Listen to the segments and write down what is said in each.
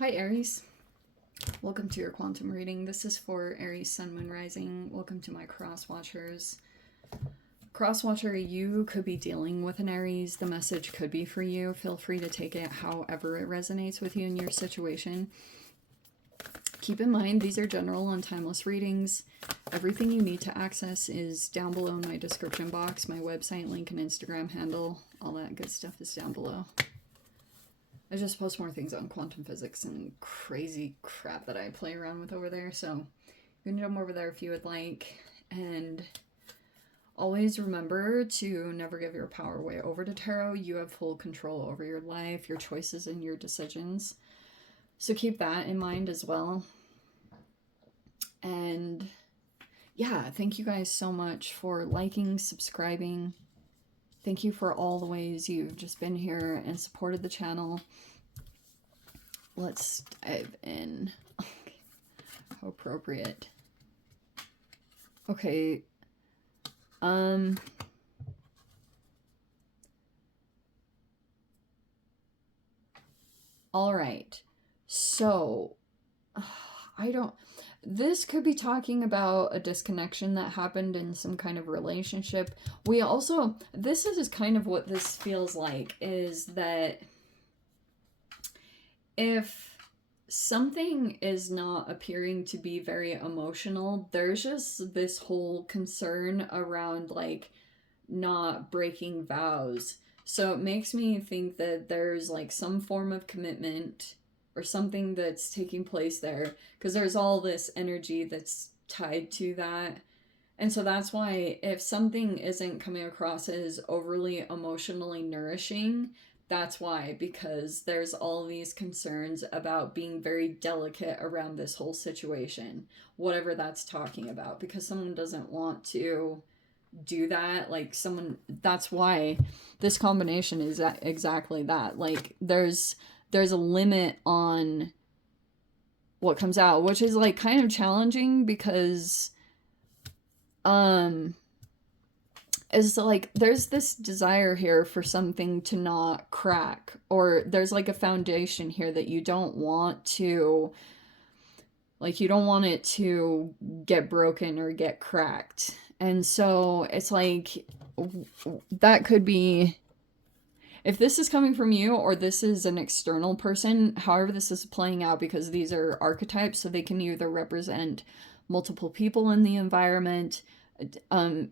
Hi Aries, welcome to your quantum reading. This is for Aries Sun Moon Rising. Welcome to my cross watchers. Cross watcher, you could be dealing with an Aries. The message could be for you. Feel free to take it however it resonates with you in your situation. Keep in mind, these are general and timeless readings. Everything you need to access is down below in my description box. My website link and Instagram handle, all that good stuff is down below. I just post more things on quantum physics and crazy crap that I play around with over there, so you can jump over there if you would like. And always remember to never give your power away over to tarot. You have full control over your life, your choices, and your decisions. So keep that in mind as well. And yeah, thank you guys so much for liking, subscribing. Thank you for all the ways you've just been here and supported the channel. Let's dive in. How appropriate. Okay. All right. So, this could be talking about a disconnection that happened in some kind of relationship. This is kind of what this feels like, is that if something is not appearing to be very emotional, there's just this whole concern around like not breaking vows. So it makes me think that there's like some form of commitment or something that's taking place there, because there's all this energy that's tied to that. And so that's why if something isn't coming across as overly emotionally nourishing, that's why, because there's all these concerns about being very delicate around this whole situation, whatever that's talking about, because someone doesn't want to do that. Like that's why this combination is exactly that. Like there's a limit on what comes out, which is like kind of challenging because is like there's this desire here for something to not crack, or there's like a foundation here that you don't want to, like you don't want it to get broken or get cracked. And so it's like that could be, if this is coming from you or this is an external person, however this is playing out, because these are archetypes, so they can either represent multiple people in the environment,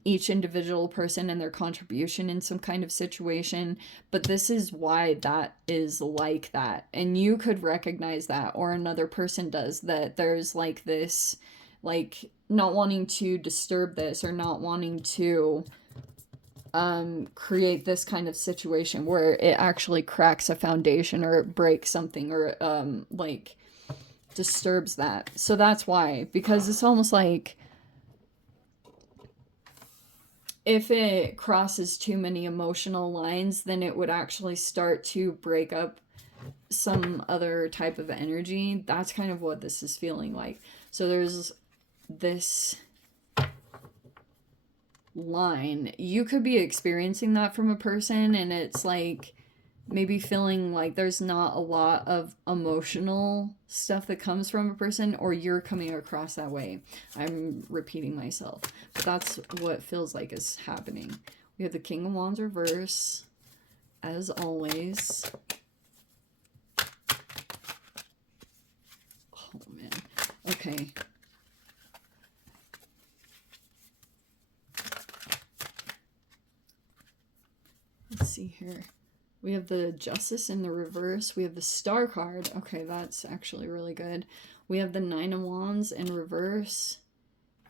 each individual person and their contribution in some kind of situation, but this is why that is like that. And you could recognize that, or another person does, that there's like this, like not wanting to disturb this or not wanting to create this kind of situation where it actually cracks a foundation or it breaks something or like disturbs that. So that's why, because it's almost like if it crosses too many emotional lines, then it would actually start to break up some other type of energy. That's kind of what this is feeling like. So there's this line. You could be experiencing that from a person, and it's like maybe feeling like there's not a lot of emotional stuff that comes from a person, or you're coming across that way. I'm repeating myself, but that's what feels like is happening. We have the King of Wands reverse, as always. Oh man. Okay. Let's see here. We have the Justice in the reverse. We have the Star card. Okay, that's actually really good. We have the Nine of Wands in reverse.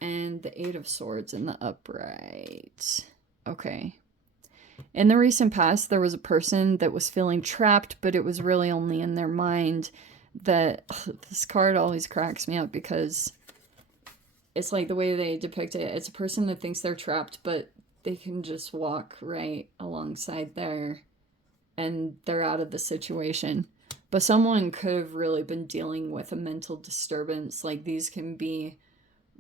And the Eight of Swords in the upright. Okay. In the recent past, there was a person that was feeling trapped, but it was really only in their mind. That this card always cracks me up because it's like the way they depict it. It's a person that thinks they're trapped, but they can just walk right alongside there and they're out of the situation. But someone could have really been dealing with a mental disturbance. Like these can be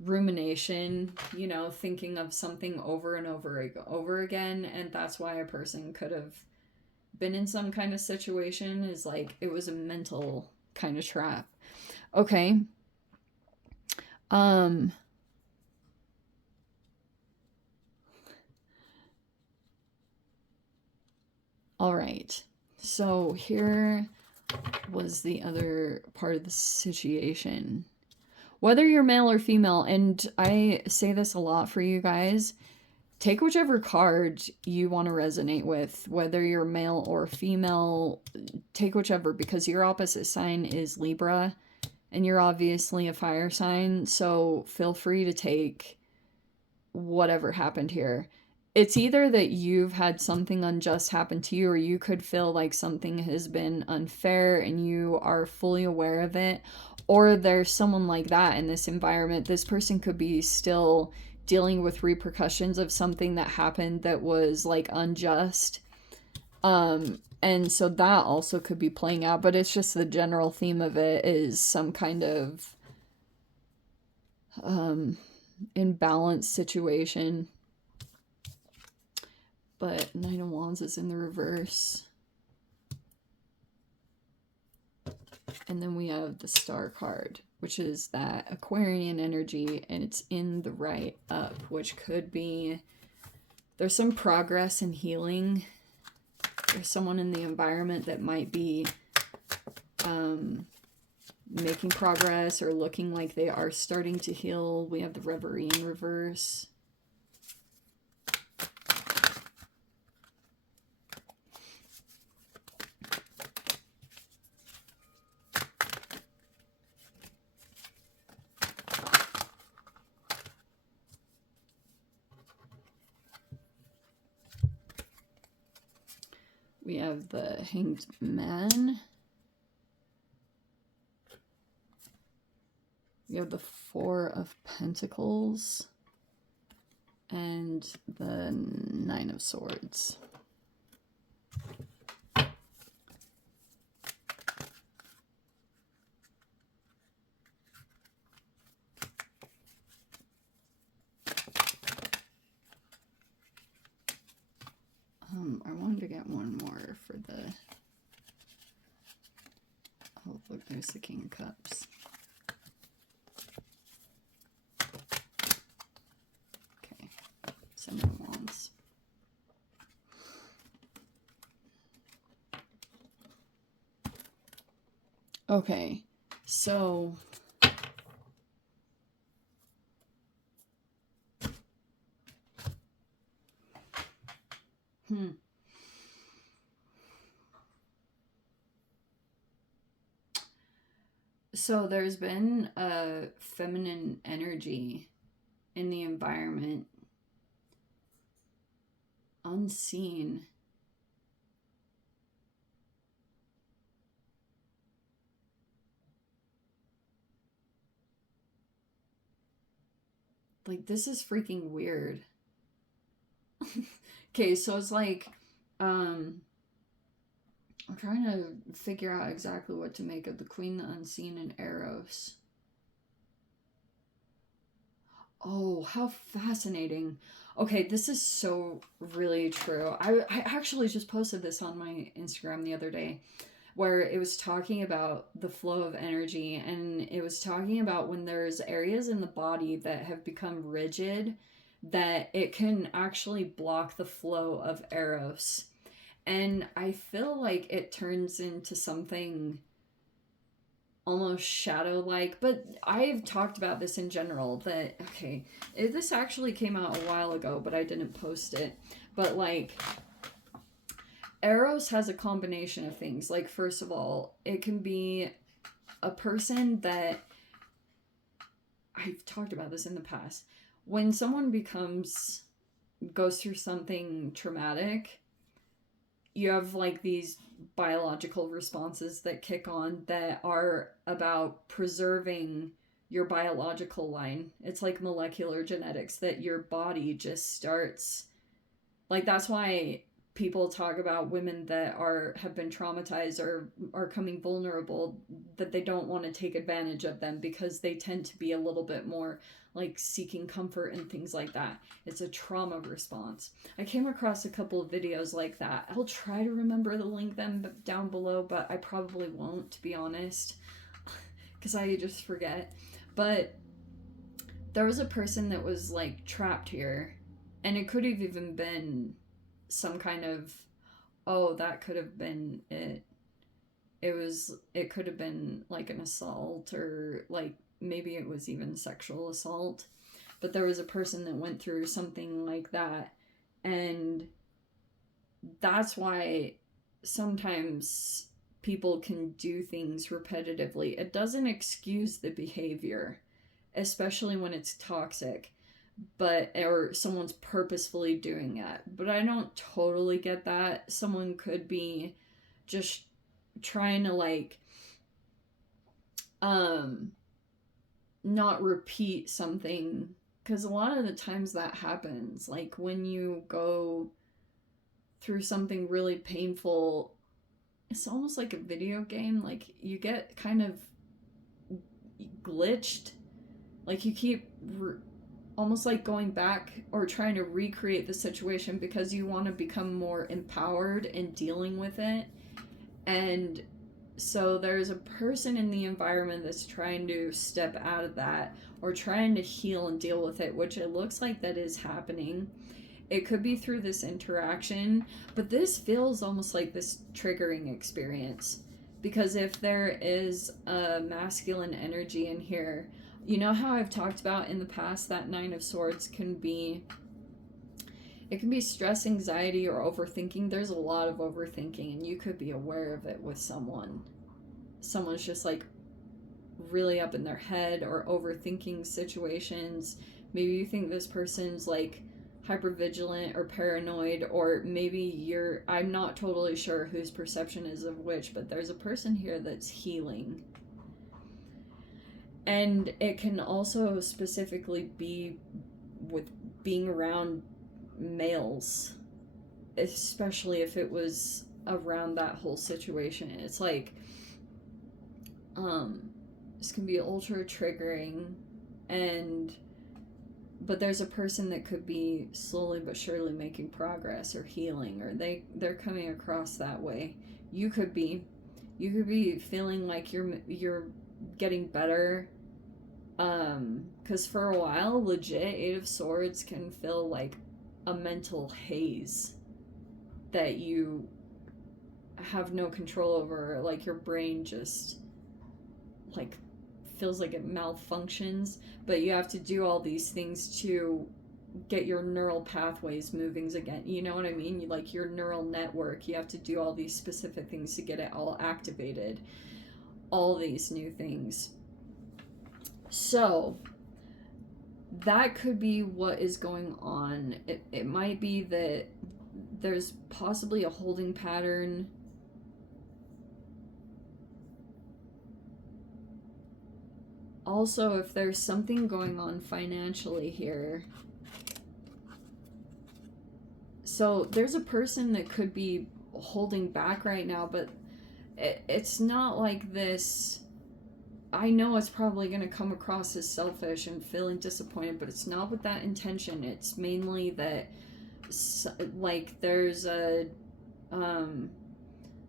rumination, you know, thinking of something over and over again, and that's why a person could have been in some kind of situation, is like it was a mental kind of trap. Okay. All right. So here was the other part of the situation. Whether you're male or female, and I say this a lot for you guys, take whichever card you want to resonate with, whether you're male or female, take whichever, because your opposite sign is Libra, and you're obviously a fire sign, so feel free to take whatever happened here. It's either that you've had something unjust happen to you, or you could feel like something has been unfair and you are fully aware of it, or there's someone like that in this environment. This person could be still dealing with repercussions of something that happened that was like unjust. And so that also could be playing out, but it's just the general theme of it is some kind of imbalanced situation. But Nine of Wands is in the reverse. And then we have the Star card, which is that Aquarian energy, and it's in the right up, which could be there's some progress and healing. There's someone in the environment that might be making progress or looking like they are starting to heal. We have the Reverie in reverse. We have the Hanged Man. We have the Four of Pentacles. And the Nine of Swords. I wanted to get one more for the... Oh, look, there's the King of Cups. Okay, Seven of Wands. Okay, so... So there's been a feminine energy in the environment, unseen. Like, this is freaking weird. Okay, so it's like, I'm trying to figure out exactly what to make of the Queen, the Unseen, and Eros. Oh, how fascinating. Okay, this is so really true. I actually just posted this on my Instagram the other day, where it was talking about the flow of energy, and it was talking about when there's areas in the body that have become rigid, that it can actually block the flow of Eros. And I feel like it turns into something almost shadow-like, but I've talked about this in general, that, okay, this actually came out a while ago, but I didn't post it, but like, Eros has a combination of things. Like, first of all, it can be a person that, I've talked about this in the past, when someone goes through something traumatic, you have like these biological responses that kick on that are about preserving your biological line. It's like molecular genetics, that your body just starts, like, that's why people talk about women that have been traumatized or are coming vulnerable, that they don't want to take advantage of them because they tend to be a little bit more like seeking comfort and things like that. It's a trauma response. I came across a couple of videos like that. I'll try to remember the link them down below, but I probably won't, to be honest, because I just forget. But there was a person that was like trapped here, and it could have even been some kind of, oh, that could have been it. It could have been like an assault, or like maybe it was even sexual assault. But there was a person that went through something like that, and that's why sometimes people can do things repetitively. It doesn't excuse the behavior, especially when it's toxic, but or someone's purposefully doing it. But I don't totally get that. Someone could be just trying to like not repeat something, because a lot of the times that happens, like when you go through something really painful, it's almost like a video game. Like you get kind of glitched, like you keep almost like going back or trying to recreate the situation because you want to become more empowered in dealing with it. And so there's a person in the environment that's trying to step out of that or trying to heal and deal with it, which it looks like that is happening. It could be through this interaction, but this feels almost like this triggering experience, because if there is a masculine energy in here, you know how I've talked about in the past that Nine of Swords can be stress, anxiety, or overthinking. There's a lot of overthinking, and you could be aware of it with someone. Someone's just like really up in their head or overthinking situations. Maybe you think this person's like hypervigilant or paranoid, or maybe I'm not totally sure whose perception is of which, but there's a person here that's healing. And it can also specifically be with being around males, especially if it was around that whole situation. It's like this can be ultra triggering, but there's a person that could be slowly but surely making progress or healing, or they're coming across that way. You could be feeling like you're getting better, because for a while, legit, Eight of Swords can feel like a mental haze that you have no control over. Like your brain just like feels like it malfunctions, but you have to do all these things to get your neural pathways moving again. You know what I mean? Like your neural network, you have to do all these specific things to get it all activated. All these new things. So that could be what is going on. It might be that there's possibly a holding pattern. Also, if there's something going on financially here. So there's a person that could be holding back right now, but it's not like this. I know it's probably going to come across as selfish and feeling disappointed, but it's not with that intention. It's mainly that like there's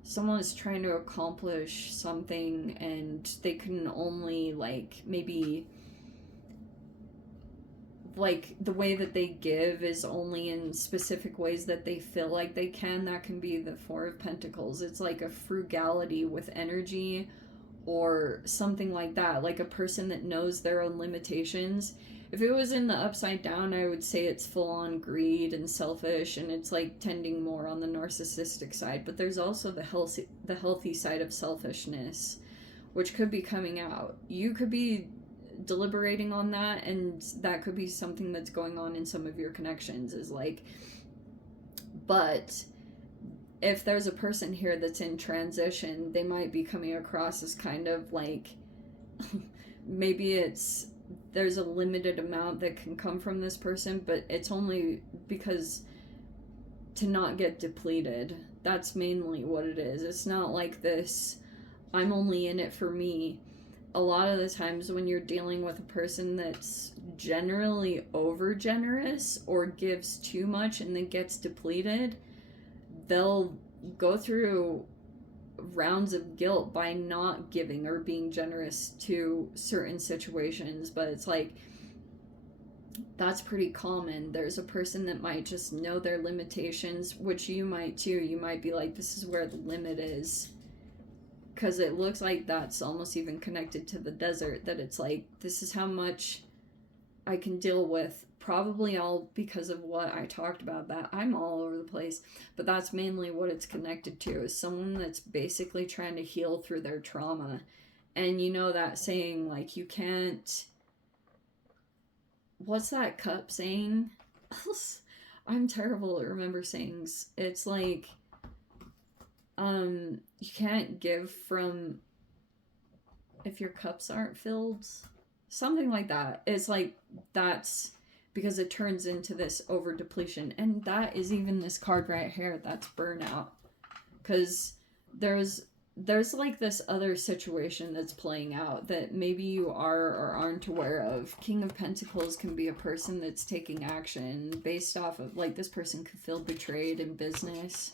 someone is trying to accomplish something, and they can only like maybe like the way that they give is only in specific ways that they feel like they can. That can be the Four of Pentacles. It's like a frugality with energy or something like that, like a person that knows their own limitations. If it was in the upside down, I would say it's full on greed and selfish, and it's like tending more on the narcissistic side. But there's also the healthy side of selfishness, which could be coming out. You could be deliberating on that, and that could be something that's going on in some of your connections, is like, but if there's a person here that's in transition, they might be coming across as kind of like maybe there's a limited amount that can come from this person, but it's only because to not get depleted. That's mainly what it is. It's not like this, I'm only in it for me. A lot of the times when you're dealing with a person that's generally over generous or gives too much and then gets depleted, they'll go through rounds of guilt by not giving or being generous to certain situations. But it's like, that's pretty common. There's a person that might just know their limitations, which you might too. You might be like, this is where the limit is. Because it looks like that's almost even connected to the desert, that it's like, this is how much I can deal with. Probably all because of what I talked about, that I'm all over the place. But that's mainly what it's connected to, is someone that's basically trying to heal through their trauma. And you know that saying, like, you can't... What's that cup saying? I'm terrible at remember sayings. It's like, you can't give from if your cups aren't filled. Something like that. It's like, that's because it turns into this over depletion. And that is even this card right here. That's burnout. Because there's like this other situation that's playing out that maybe you are or aren't aware of. King of Pentacles can be a person that's taking action based off of, like, this person could feel betrayed in business,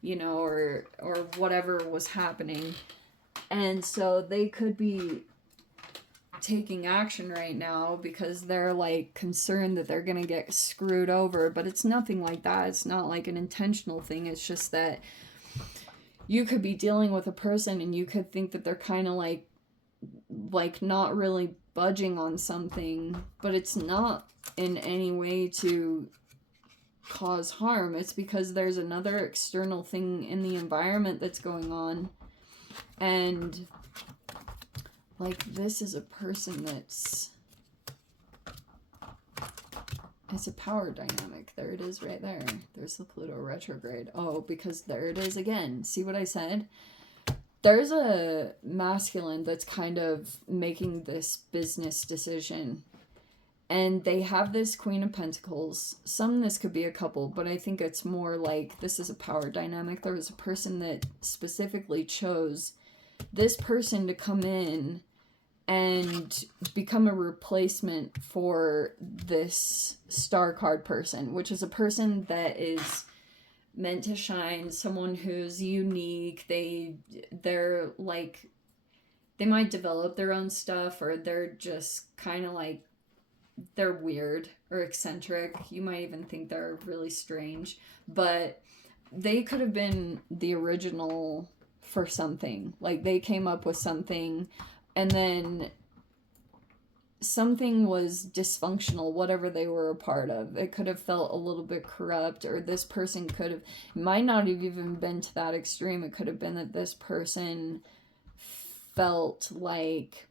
you know, or whatever was happening. And so they could be taking action right now because they're like concerned that they're gonna get screwed over. But it's nothing like that. It's not like an intentional thing. It's just that you could be dealing with a person and you could think that they're kind of like not really budging on something, but it's not in any way to cause harm. It's because there's another external thing in the environment that's going on. And like, this is a person that's... It's a power dynamic. There it is right there. There's the Pluto retrograde. Oh, because there it is again. See what I said? There's a masculine that's kind of making this business decision. And they have this Queen of Pentacles. This could be a couple, but I think it's more like this is a power dynamic. There was a person that specifically chose this person to come in and become a replacement for this star card person, which is a person that is meant to shine, someone who's unique. They're like, they might develop their own stuff, or they're just kind of like, they're weird or eccentric. You might even think they're really strange, but they could have been the original for something. Like, they came up with something, and then something was dysfunctional, whatever they were a part of. It could have felt a little bit corrupt, or this person could have, might not have even been to that extreme. It could have been that this person felt like,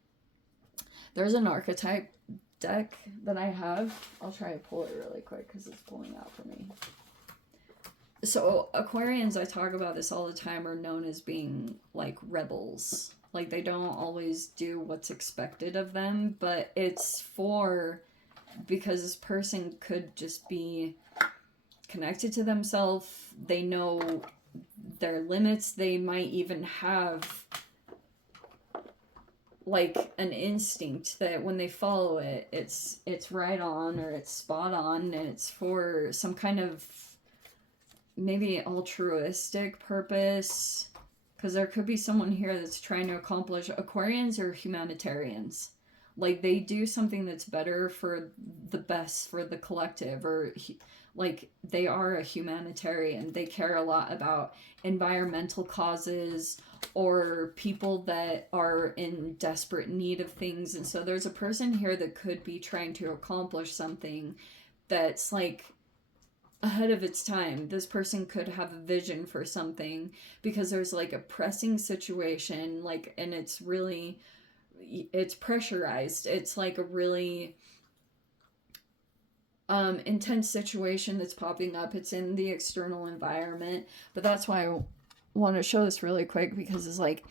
there's an archetype deck that I have. I'll try to pull it really quick because it's pulling out for me. So Aquarians, I talk about this all the time, are known as being like rebels. Like, they don't always do what's expected of them, but it's because this person could just be connected to themselves. They know their limits. They might even have like an instinct that when they follow it, it's right on, or it's spot on, and it's for some kind of maybe altruistic purpose. Because there could be someone here that's trying to accomplish... Aquarians are humanitarians. Like, they do something that's better for the best, for the collective, or like, they are a humanitarian. They care a lot about environmental causes or people that are in desperate need of things. And so there's a person here that could be trying to accomplish something that's like ahead of its time. This person could have a vision for something because there's like a pressing situation, like, and it's pressurized. It's like a really intense situation that's popping up. It's in the external environment, but that's why I want to show this really quick, because it's like,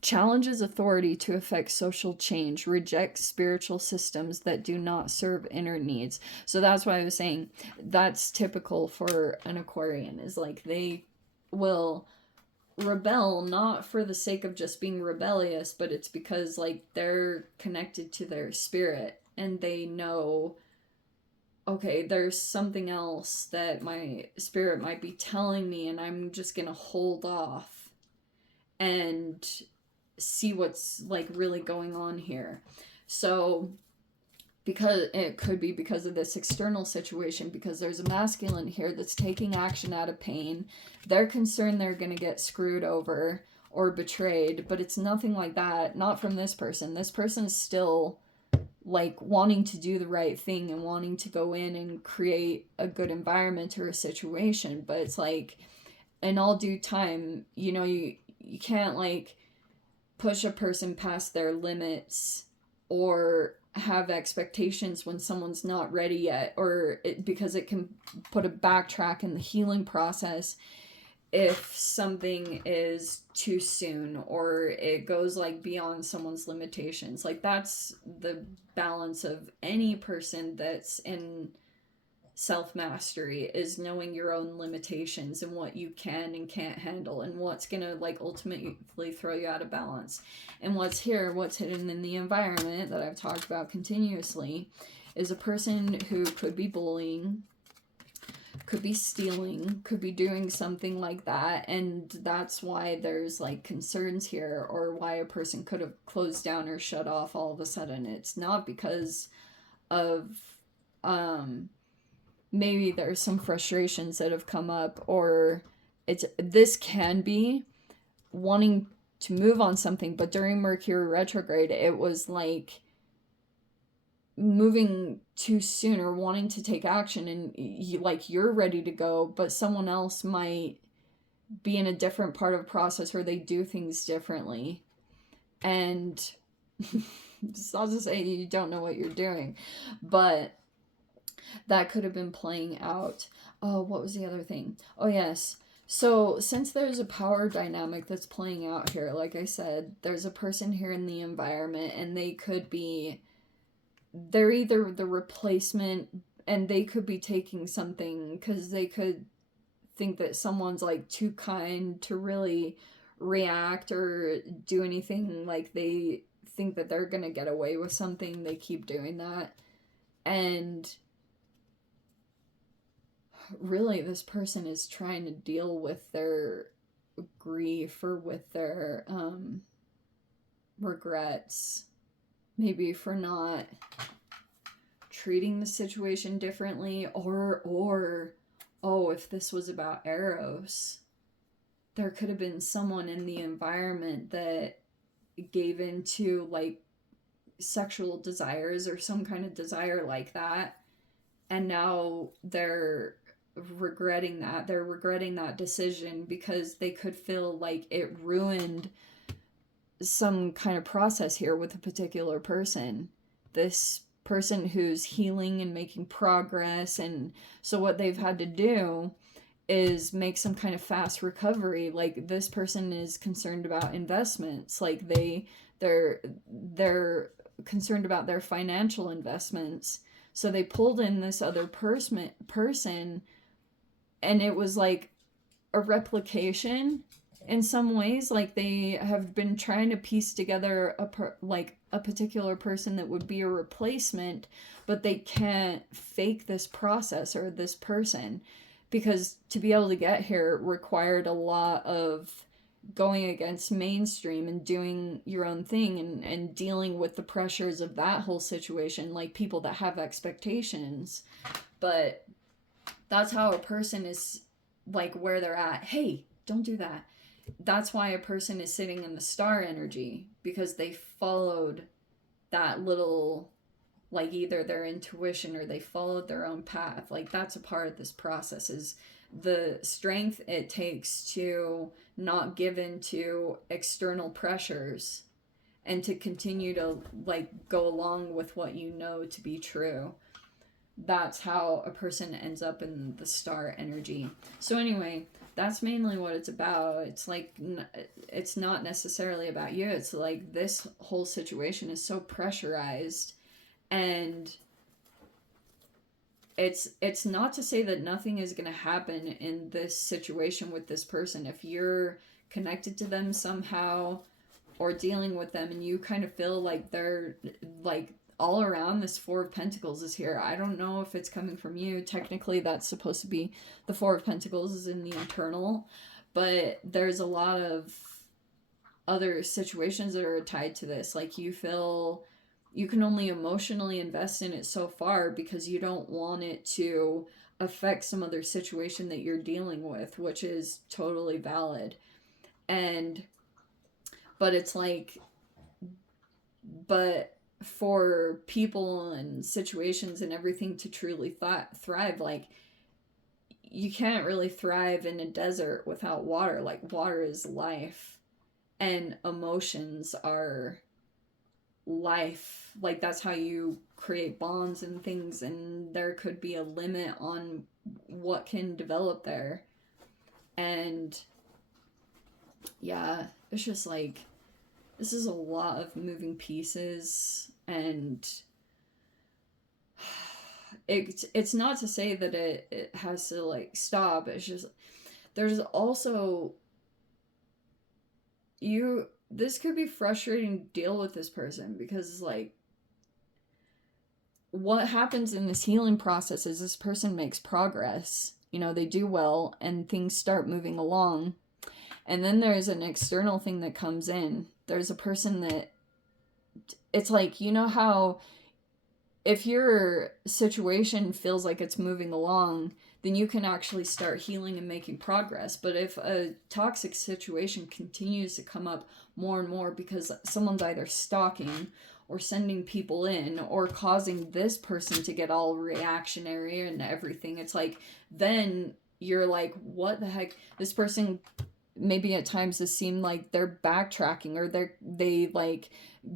challenges authority to affect social change, rejects spiritual systems that do not serve inner needs. So that's why I was saying that's typical for an Aquarian, is like they will rebel not for the sake of just being rebellious, but it's because like they're connected to their spirit and they know, okay, there's something else that my spirit might be telling me, and I'm just gonna hold off and see what's like really going on here. So because it could be because of this external situation, because there's a masculine here that's taking action out of pain. They're concerned they're going to get screwed over or betrayed, but it's nothing like that. Not from this person. This person's still like wanting to do the right thing and wanting to go in and create a good environment or a situation, but it's like in all due time, you know, you can't like push a person past their limits or have expectations when someone's not ready yet, or because it can put a backtrack in the healing process if something is too soon or it goes like beyond someone's limitations. Like that's the balance of any person that's in self-mastery, is knowing your own limitations and what you can and can't handle and what's gonna like ultimately throw you out of balance. And what's hidden in the environment that I've talked about continuously is a person who could be bullying, could be stealing, could be doing something like that, and that's why there's like concerns here, or why a person could have closed down or shut off all of a sudden. It's not because of maybe there's some frustrations that have come up, or this can be wanting to move on something, but during Mercury retrograde it was like moving too soon or wanting to take action, and you're ready to go, but someone else might be in a different part of the process where they do things differently, and I'll just say you don't know what you're doing, but that could have been playing out. Oh, what was the other thing? Oh, yes. So, since there's a power dynamic that's playing out here, like I said, there's a person here in the environment, and they're either the replacement, and they could be taking something because they could think that someone's like too kind to really react or do anything. Like they think that they're gonna get away with something. They keep doing that. And really this person is trying to deal with their grief or with their regrets, maybe for not treating the situation differently, or oh, if this was about Eros, there could have been someone in the environment that gave into like sexual desires or some kind of desire like that, and now they're regretting that decision because they could feel like it ruined some kind of process here with a particular person, this person who's healing and making progress. And so what they've had to do is make some kind of fast recovery. Like this person is concerned about investments, like they're concerned about their financial investments, so they pulled in this other person, and it was like a replication in some ways. Like they have been trying to piece together a particular person that would be a replacement, but they can't fake this process or this person, because to be able to get here required a lot of going against mainstream and doing your own thing, and dealing with the pressures of that whole situation, like people that have expectations. But that's how a person is, like where they're at. Hey, don't do that. That's why a person is sitting in the star energy, because they followed that little, like either their intuition or they followed their own path. Like that's a part of this process, is the strength it takes to not give in to external pressures and to continue to like go along with what you know to be true. That's how a person ends up in the star energy. So anyway, that's mainly what it's about. It's like, it's not necessarily about you. It's like this whole situation is so pressurized, and it's not to say that nothing is going to happen in this situation with this person. If you're connected to them somehow or dealing with them and you kind of feel like they're like all around, this Four of Pentacles is here. I don't know if it's coming from you. Technically that's supposed to be, the Four of Pentacles is in the internal, but there's a lot of other situations that are tied to this. Like, you feel you can only emotionally invest in it so far because you don't want it to affect some other situation that you're dealing with, which is totally valid. And but it's like, but for people and situations and everything to truly thrive, like, you can't really thrive in a desert without water. Like, water is life, and emotions are life. Like, that's how you create bonds and things, and there could be a limit on what can develop there. And yeah, it's just like, this is a lot of moving pieces, and it's not to say that it has to like stop. It's just, there's also, this could be frustrating to deal with this person, because like, what happens in this healing process is this person makes progress, you know, they do well and things start moving along, and then there's an external thing that comes in. There's a person that, it's like, you know how if your situation feels like it's moving along, then you can actually start healing and making progress. But if a toxic situation continues to come up more and more because someone's either stalking or sending people in or causing this person to get all reactionary and everything, it's like, then you're like, what the heck? This person, maybe at times it seemed like they're backtracking, or they like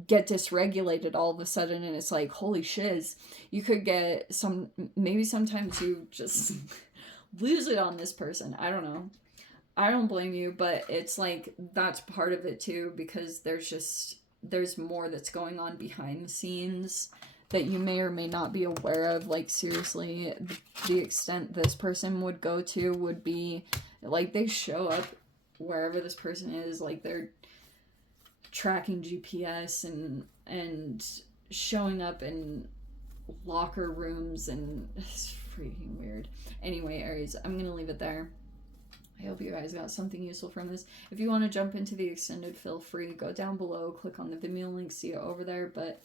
get dysregulated all of a sudden, and it's like, holy shiz. You could get maybe sometimes you just lose it on this person. I don't know, I don't blame you, but it's like, that's part of it too, because there's more that's going on behind the scenes that you may or may not be aware of. Like, seriously, the extent this person would go to would be like, they show up wherever this person is, like, they're tracking GPS and showing up in locker rooms, and it's freaking weird. Anyway, Aries, I'm gonna leave it there. I hope you guys got something useful from this. If you want to jump into the extended, feel free. Go down below, click on the Vimeo link, see it over there. But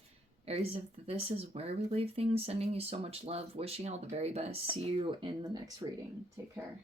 Aries, if this is where we leave things, sending you so much love, wishing you all the very best. See you in the next reading. Take care.